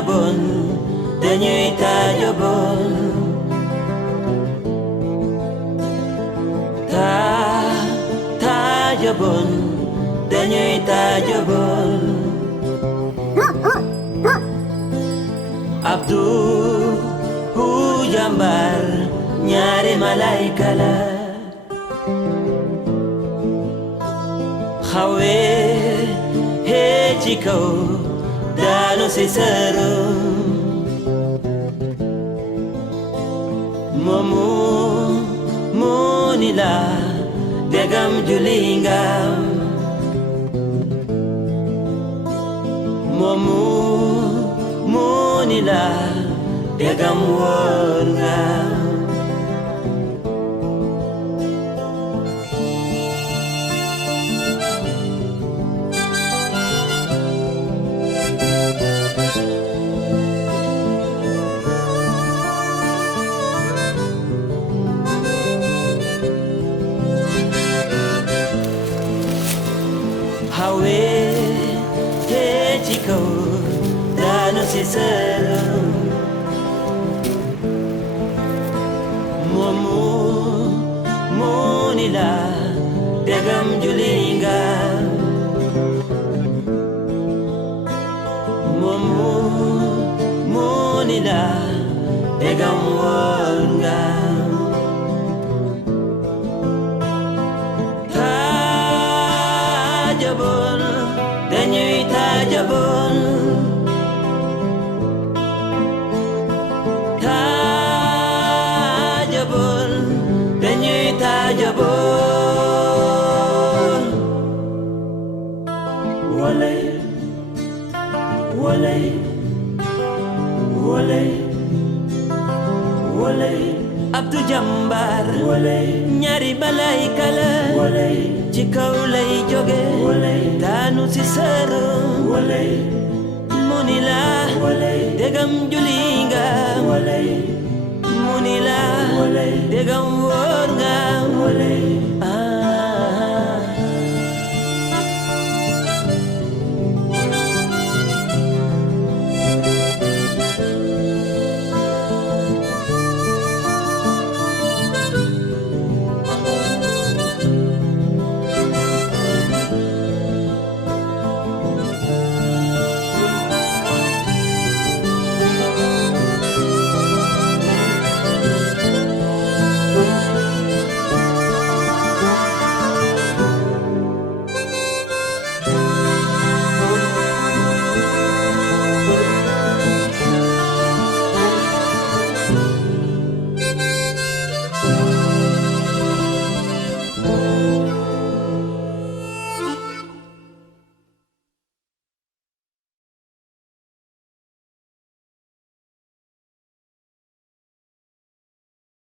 tajabon dañuy tajabon tajabon dañuy tajabon Abdu hu jambar ñaari malaika la xawe he ci kaw daanu si sëru moomu moo ni la degam julingam moomu moo ni la degam woor nga hawe he ci kaw daanu si sëru moomu moo ni la degam julinga moomu moo ni la degam woor nga tajabon dañuy tajabon tajabon dañuy tajabon walay walay walay walay Abdu jambar walay ñaari malaika la walay ci kaw lay jóge daanu si sëru mu ni la degam julinga mu ni la degam woor nga